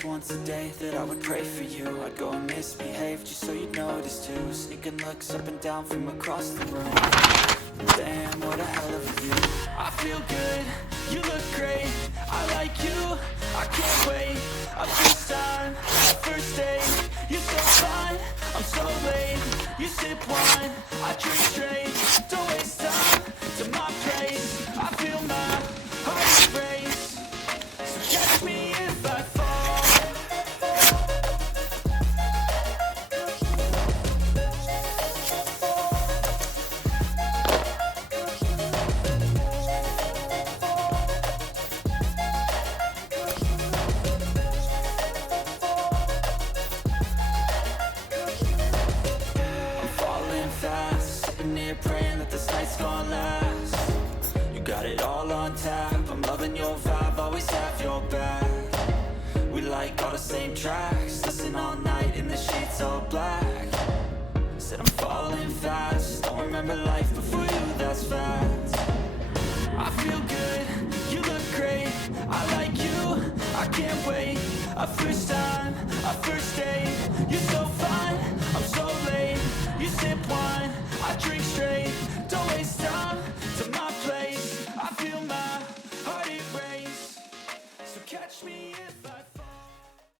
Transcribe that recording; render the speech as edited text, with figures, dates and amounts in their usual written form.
just once a day that I would pray for you. I'd go and misbehave just so you'd notice too. Sneaking looks up and down from across the room. Damn, what a hell of a view. I feel good, you look great, I like you, I can't wait. A first time, a first date, you're so fine, I'm so late. You sip wine, I drink straight, don't waste time to my place. I feel my heart race, so catch me if I fall. Sitting here praying that this night's gonna last. You got it all on tap, I'm loving your vibe, always have your back. We like all the same tracks, listen all night in the sheets all black. Said I'm falling fast, don't remember life before you, that's fact. I feel good, you look great, I like you, I can't wait. A first time, a first date,